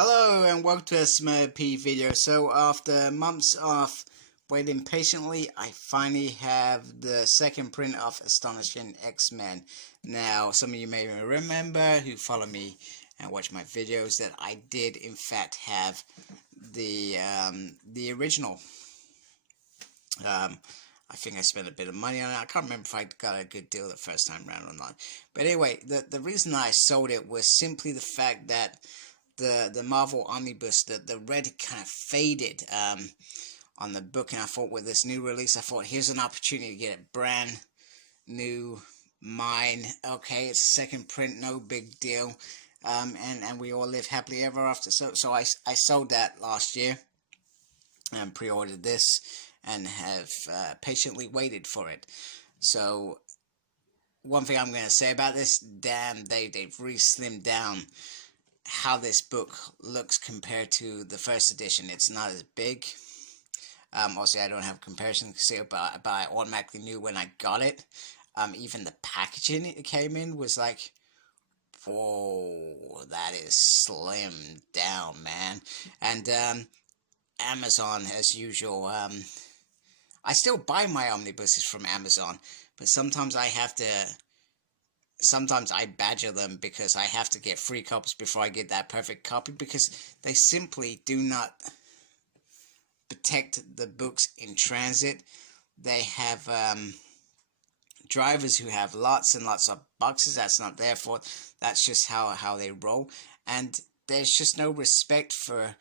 Hello and welcome to a SMP video. So after months of waiting patiently, I finally have the second print of Astonishing X-Men. Now, some of you may remember who follow me and watch my videos that I did in fact have the original. I think I spent a bit of money on it. I can't remember if I got a good deal the first time around or not. But anyway, the reason I sold it was simply the fact that the Marvel Omnibus, the red kind of faded on the book, and I thought with this new release, I thought here's an opportunity to get a brand new mine. Okay, it's a second print, no big deal, and we all live happily ever after. So I sold that last year and pre-ordered this and have patiently waited for it. So one thing I'm going to say about this, damn, they've really slimmed down how this book looks compared to the first edition. It's not as big. Obviously, I don't have a comparison to see, but I automatically knew when I got it. Even the packaging it came in was like, whoa, that is slimmed down, man. And Amazon, as usual, I still buy my omnibuses from Amazon, but sometimes I have to. Sometimes I badger them because I have to get free copies before I get that perfect copy, because they simply do not protect the books in transit. They have drivers who have lots and lots of boxes. That's not their fault. That's just how they roll. And there's just no respect for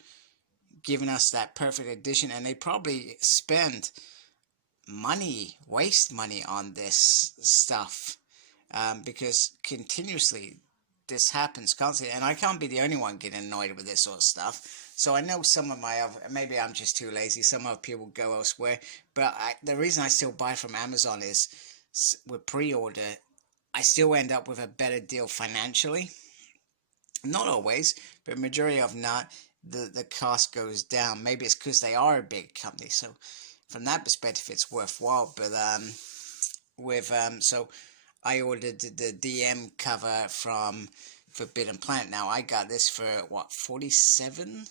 giving us that perfect edition. And they probably spend money, waste money on this stuff. Because continuously this happens constantly, and I can't be the only one getting annoyed with this sort of stuff. So I know some of my other, maybe I'm just too lazy, some other people go elsewhere, but the reason I still buy from Amazon is with pre-order, I still end up with a better deal financially. Not always, but majority of not, the cost goes down. Maybe it's because they are a big company, so from that perspective it's worthwhile. But so I ordered the DM cover from Forbidden Planet. Now, I got this for, what, 47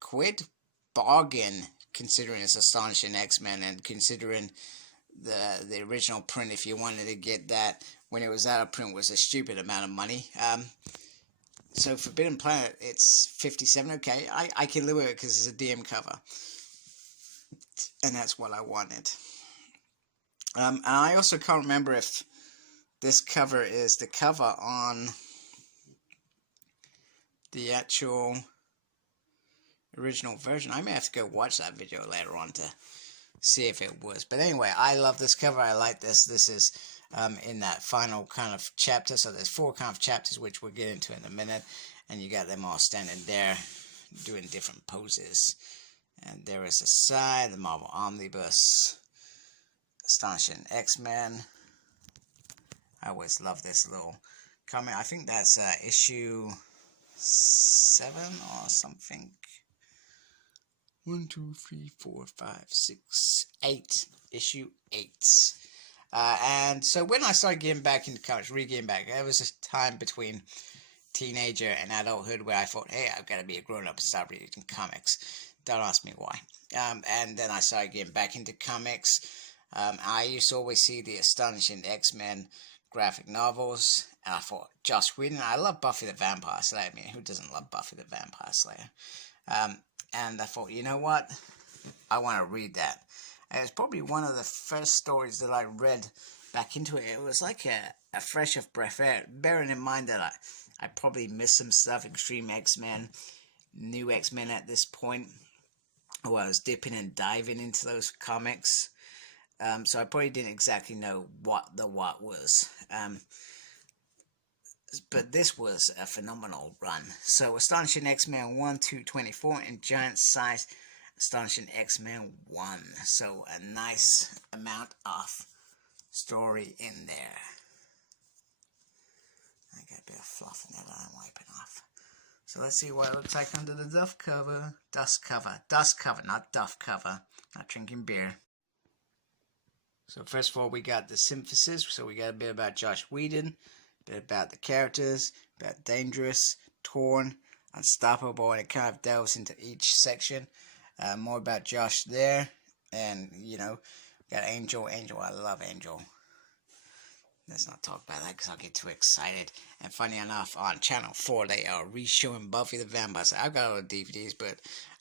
quid? Bargain, considering it's Astonishing X-Men, and considering the original print, if you wanted to get that when it was out of print, was a stupid amount of money. So Forbidden Planet, it's 57. Okay, I can live with it because it's a DM cover. And that's what I wanted. And I also can't remember if this cover is the cover on the actual original version. I may have to go watch that video later on to see if it was. But anyway, I love this cover. I like this. This is in that final kind of chapter. So there's 4 kind of chapters, which we'll get into in a minute. And you got them all standing there doing different poses. And there is a side, the Marvel Omnibus, Astonishing X-Men. I always love this little comic. I think that's issue 7 or something. 1, 2, 3, 4, 5, 6, 8. Issue 8. And so when I started getting back into comics, re-getting back, there was a time between teenager and adulthood where I thought, hey, I've got to be a grown-up and start reading comics. Don't ask me why. And then I started getting back into comics. I used to always see the Astonishing X-Men graphic novels, and I thought, Joss Whedon, I love Buffy the Vampire Slayer. I mean, who doesn't love Buffy the Vampire Slayer? And I thought, you know what? I want to read that. And it was probably one of the first stories that I read back into it. It was like a fresh of breath air, bearing in mind that I probably missed some stuff, Extreme X-Men, New X-Men at this point. Oh, I was dipping and diving into those comics. So I probably didn't exactly know what was. But this was a phenomenal run. So Astonishing X-Men 1 to 24 and Giant Size Astonishing X-Men 1. So a nice amount of story in there. I got a bit of fluff in there that I'm wiping off. So let's see what it looks like under the dust cover. Dust cover, not duff cover. Not drinking beer. So first of all, we got the synthesis. So we got a bit about Joss Whedon, a bit about the characters, about Dangerous, Torn, Unstoppable, and it kind of delves into each section. More about Josh there, and you know, got Angel. I love Angel. Let's not talk about that because I'll get too excited. And funny enough, on Channel 4 they are re-showing Buffy the Vampire Slayer. I've got all the DVDs, but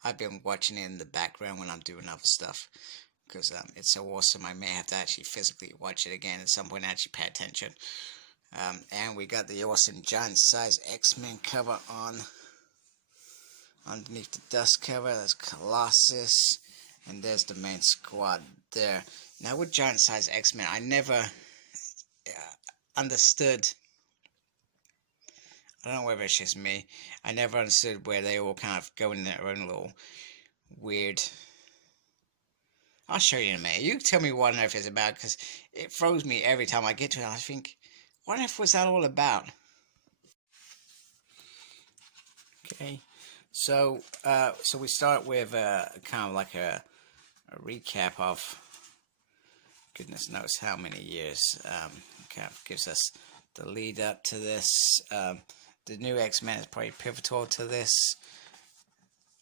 I've been watching it in the background when I'm doing other stuff because it's so awesome. I may have to actually physically watch it again at some point and actually pay attention. And we got the awesome giant size X-Men cover on. Underneath the dust cover, there's Colossus, and there's the main squad there. Now with giant size X-Men, I never understood, I don't know whether it's just me, I never understood where they all kind of go in their own little weird, I'll show you in a minute. You tell me what on earth it's about, because it throws me every time I get to it. I think, what on earth was that all about? Okay, so we start with kind of like a recap of goodness knows how many years. Kind of gives us the lead up to this. The new X-Men is probably pivotal to this.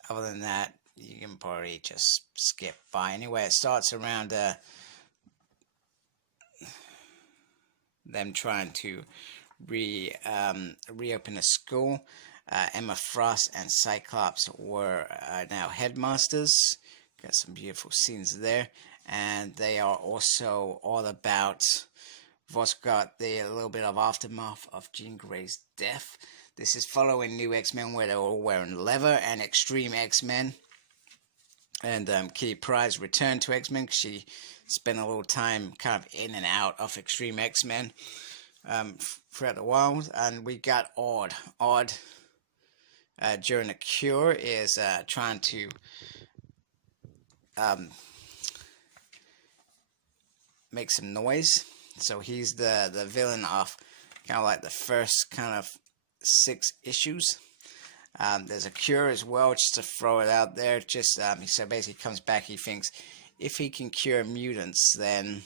Other than that, you can probably just skip by. Anyway, it starts around them trying to reopen a school. Emma Frost and Cyclops were now headmasters. Got some beautiful scenes there, and they are also all about. We've also got the little bit of aftermath of Jean Grey's death. This is following New X-Men where they're all wearing leather, and Extreme X-Men. And Kitty Pryde's returned to X-Men because she spent a little time kind of in and out of Extreme X-Men throughout the world. And we got Odd. Odd, during the Cure, is trying to make some noise. So he's the villain of kind of like the first kind of 6 issues. There's a Cure as well, just to throw it out there. Just so basically he comes back, he thinks if he can cure mutants, then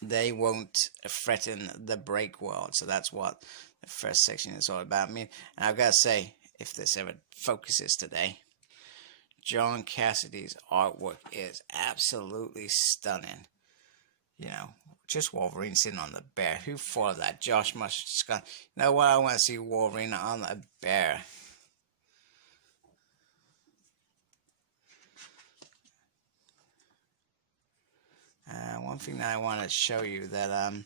they won't threaten the break world. So that's what the first section is all about. And I've got to say, if this ever focuses today, John Cassidy's artwork is absolutely stunning. You know, just Wolverine sitting on the bear. Who thought of that? Josh must have. You know what? I want to see Wolverine on a bear. One thing that I want to show you that and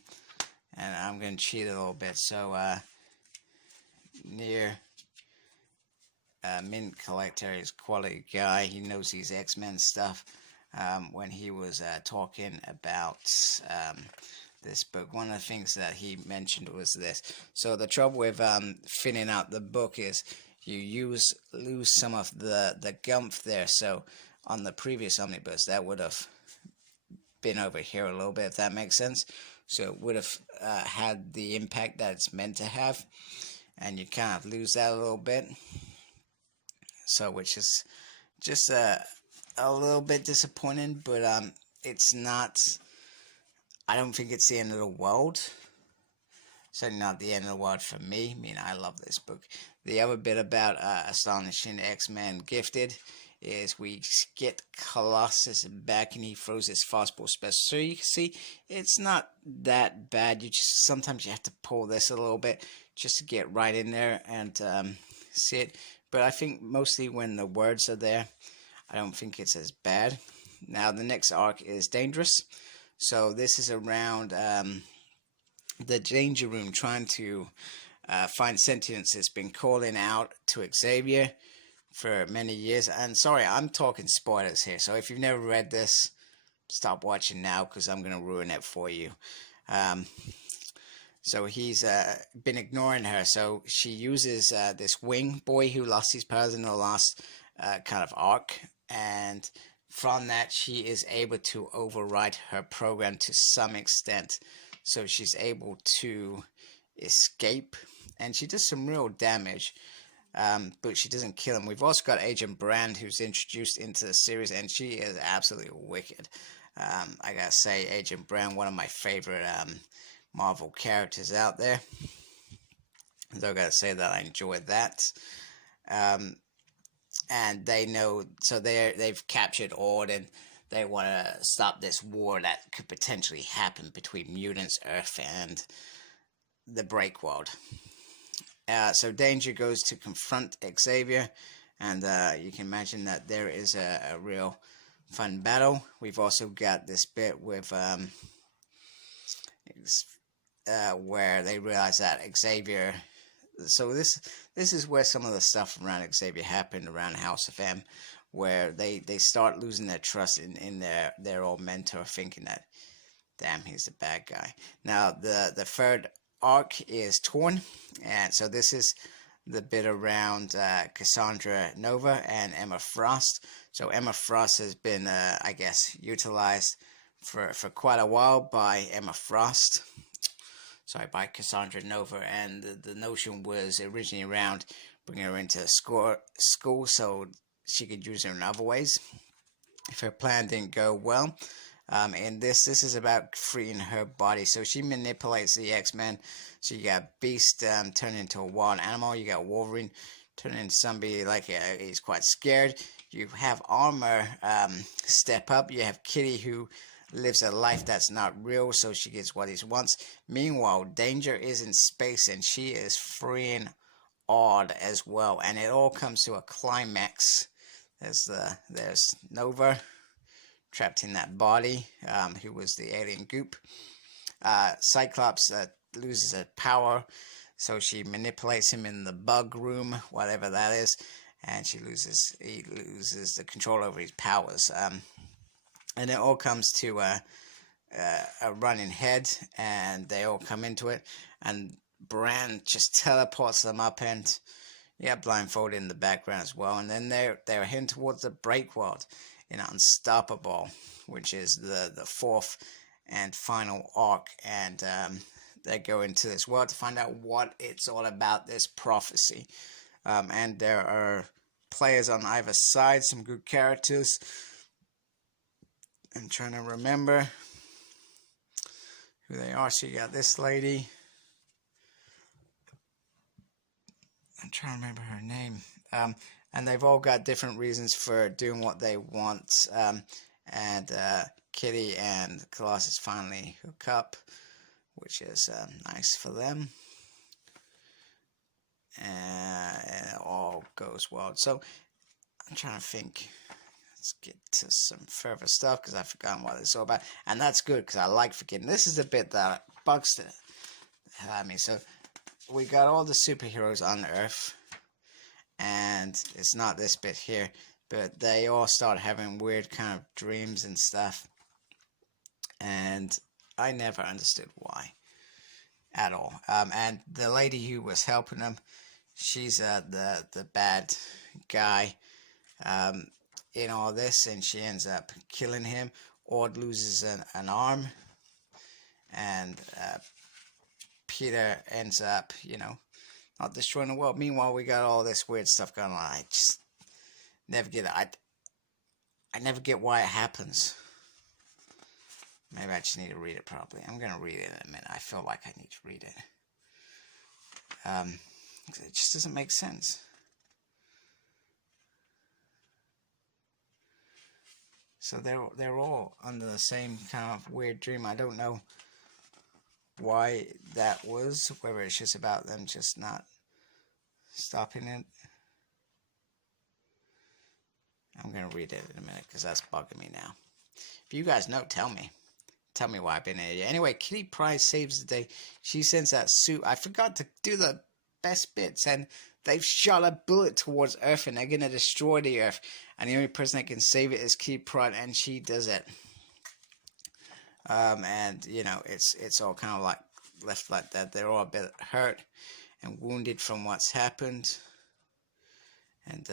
I'm going to cheat a little bit. So near Mint Collector is quality guy. He knows these X-Men stuff. When he was talking about this book, one of the things that he mentioned was this. So the trouble with thinning out the book is you lose some of the gumph there. So on the previous omnibus, that would have been over here a little bit, if that makes sense. So it would have had the impact that it's meant to have, and you kind of lose that a little bit. So which is just a little bit disappointing, but it's not, I don't think it's the end of the world. Certainly not the end of the world for me. I mean, I love this book. The other bit about Astonishing X-Men Gifted is we get Colossus back and he throws his fastball special. So you can see it's not that bad. You just sometimes you have to pull this a little bit just to get right in there and see it. But I think mostly when the words are there, I don't think it's as bad. Now the next arc is Dangerous. So this is around the Danger Room trying to find sentience. It's been calling out to Xavier for many years. And sorry, I'm talking spoilers here. So if you've never read this, stop watching now because I'm going to ruin it for you. So he's been ignoring her. So she uses this wing boy who lost his powers in the last kind of arc. And from that, she is able to override her program to some extent. So she's able to escape. And she does some real damage. But she doesn't kill him. We've also got Agent Brand, who's introduced into the series. And she is absolutely wicked. I gotta say, Agent Brand, one of my favorite Marvel characters out there. So I gotta say that I enjoyed that. and they know, so they've captured Ord, and they want to stop this war that could potentially happen between mutants, Earth, and the Breakworld. So Danger goes to confront Xavier, and you can imagine that there is a real fun battle. We've also got this bit with where they realize that Xavier. So this is where some of the stuff around Xavier happened, around House of M, where they start losing their trust in their old mentor, thinking that, damn, he's the bad guy. Now the third arc is Torn, and so this is the bit around Cassandra Nova and Emma Frost. So Emma Frost has been, I guess, utilized for quite a while by by Cassandra Nova, and the notion was originally around bringing her into school so she could use her in other ways if her plan didn't go well. And this is about freeing her body. So she manipulates the X-Men. So you got Beast turn into a wild animal. You got Wolverine turn into somebody like he's quite scared. You have Armor step up. You have Kitty, who lives a life that's not real, so she gets what he wants. Meanwhile, Danger is in space, and she is freeing Ord as well. And it all comes to a climax. There's Nova, trapped in that body, who was the alien goop. Cyclops loses her power, so she manipulates him in the bug room, whatever that is, and he loses the control over his powers. And it all comes to a running head, and they all come into it, and Brand just teleports them up, and yeah, blindfolded in the background as well. And then they're heading towards the Breakworld in Unstoppable, which is the fourth and final arc, and they go into this world to find out what it's all about, this prophecy. And there are players on either side, some good characters. I'm trying to remember who they are. So you got this lady. I'm trying to remember her name. And they've all got different reasons for doing what they want. And Kitty and Colossus finally hook up, which is nice for them. And it all goes well. So I'm trying to think. Let's get to some further stuff, because I've forgotten what it's all about. And that's good, because I like forgetting. This is the bit that bugs the hell out of me. So we got all the superheroes on Earth, and it's not this bit here, but they all start having weird kind of dreams and stuff, and I never understood why at all. And the lady who was helping them, she's the bad guy in all this, and she ends up killing him. Ord loses an arm, and Peter ends up, not destroying the world. Meanwhile, we got all this weird stuff going on. I just never get it. I never get why it happens. Maybe I just need to read it properly. I'm going to read it in a minute. I feel like I need to read it. It just doesn't make sense. So they're all under the same kind of weird dream. I don't know why that was, whether it's just about them just not stopping it. I'm going to read it in a minute, because that's bugging me now. If you guys know, tell me. Tell me why I've been an idiot. Anyway, Kitty Pryde saves the day. She sends that suit. I forgot to do the best bits, and they've shot a bullet towards Earth, and they're going to destroy the Earth. And the only person that can save it is Kitty Pryde, and she does it. And, it's all kind of like left like that. They're all a bit hurt and wounded from what's happened. And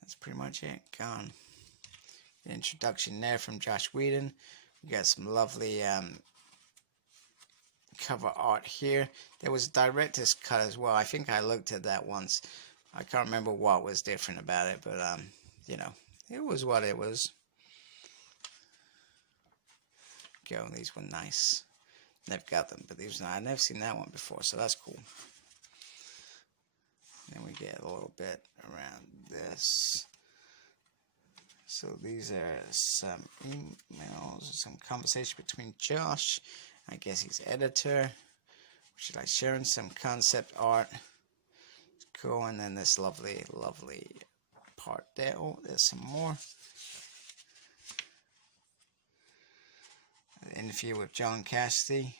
that's pretty much it. Gone. The introduction there from Josh Whedon. We got some lovely cover art here. There was a director's cut as well. I think I looked at that once. I can't remember what was different about it, but it was what it was. Go, these were nice. Never got them, but these were nice. I've never seen that one before, so that's cool. we get a little bit around this. So these are some emails, some conversation between Josh, I guess he's editor, which is like sharing some concept art. Cool, and then this lovely part there. Oh, there's some more. An interview with John Cassidy,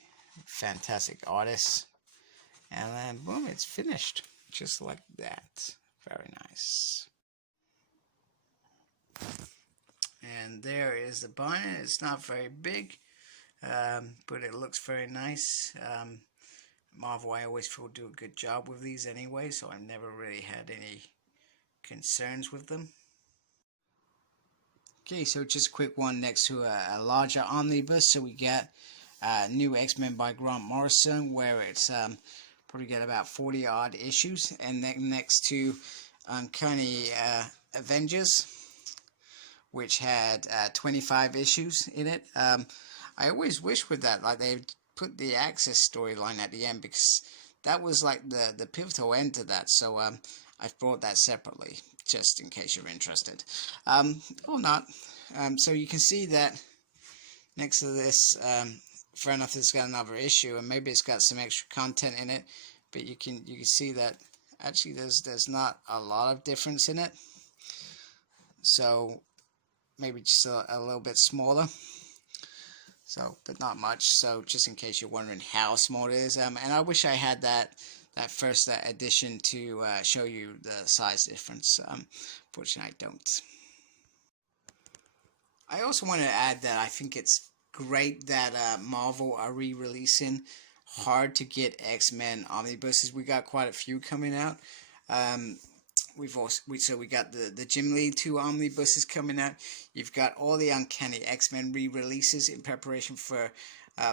fantastic artist. And then boom, it's finished. Just like that. Very nice. And there is the binder. It's not very big, but it looks very nice. Marvel, I always feel, do a good job with these anyway, so I've never really had any concerns with them. Okay, so just a quick one next to a larger omnibus. So we got new X-Men by Grant Morrison, where it's probably got about 40 odd issues, and then next to Uncanny Avengers, which had 25 issues in it. I always wish with that, like, they put the Axis storyline at the end, because that was like the pivotal end to that. So I've brought that separately, just in case you're interested, or not. So you can see that next to this, fair enough, it's got another issue, and maybe it's got some extra content in it, but you can see that actually there's not a lot of difference in it. So maybe just a little bit smaller. So, but not much. So, just in case you're wondering how small it is, and I wish I had that first edition to show you the size difference. Fortunately, I don't. I also want to add that I think it's great that Marvel are re-releasing hard to get X-Men omnibuses. We got quite a few coming out. We got the Jim Lee 2 omnibuses coming out. You've got all the Uncanny X-Men re-releases in preparation for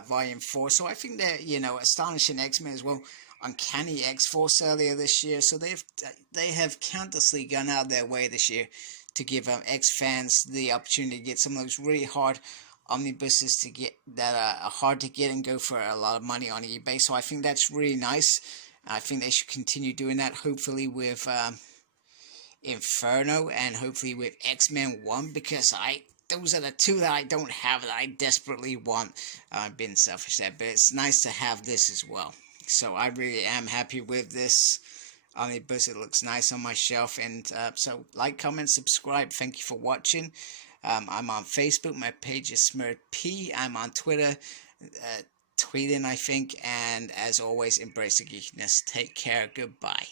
Volume 4. So I think that, you know, Astonishing X-Men as well, Uncanny X-Force earlier this year. So they have countlessly gone out their way this year to give X-fans the opportunity to get some of those really hard omnibuses to get that are hard to get and go for a lot of money on eBay. So I think that's really nice. I think they should continue doing that, hopefully with Inferno, and hopefully with X-Men 1, because those are the two that I don't have that I desperately want. I've been selfish there, but it's nice to have this as well. So I really am happy with this omnibus. It looks nice on my shelf, and so like, comment, subscribe. Thank you for watching. I'm on Facebook. My page is SmirtP. I'm on Twitter, tweeting, I think, and as always, embrace the geekiness. Take care. Goodbye.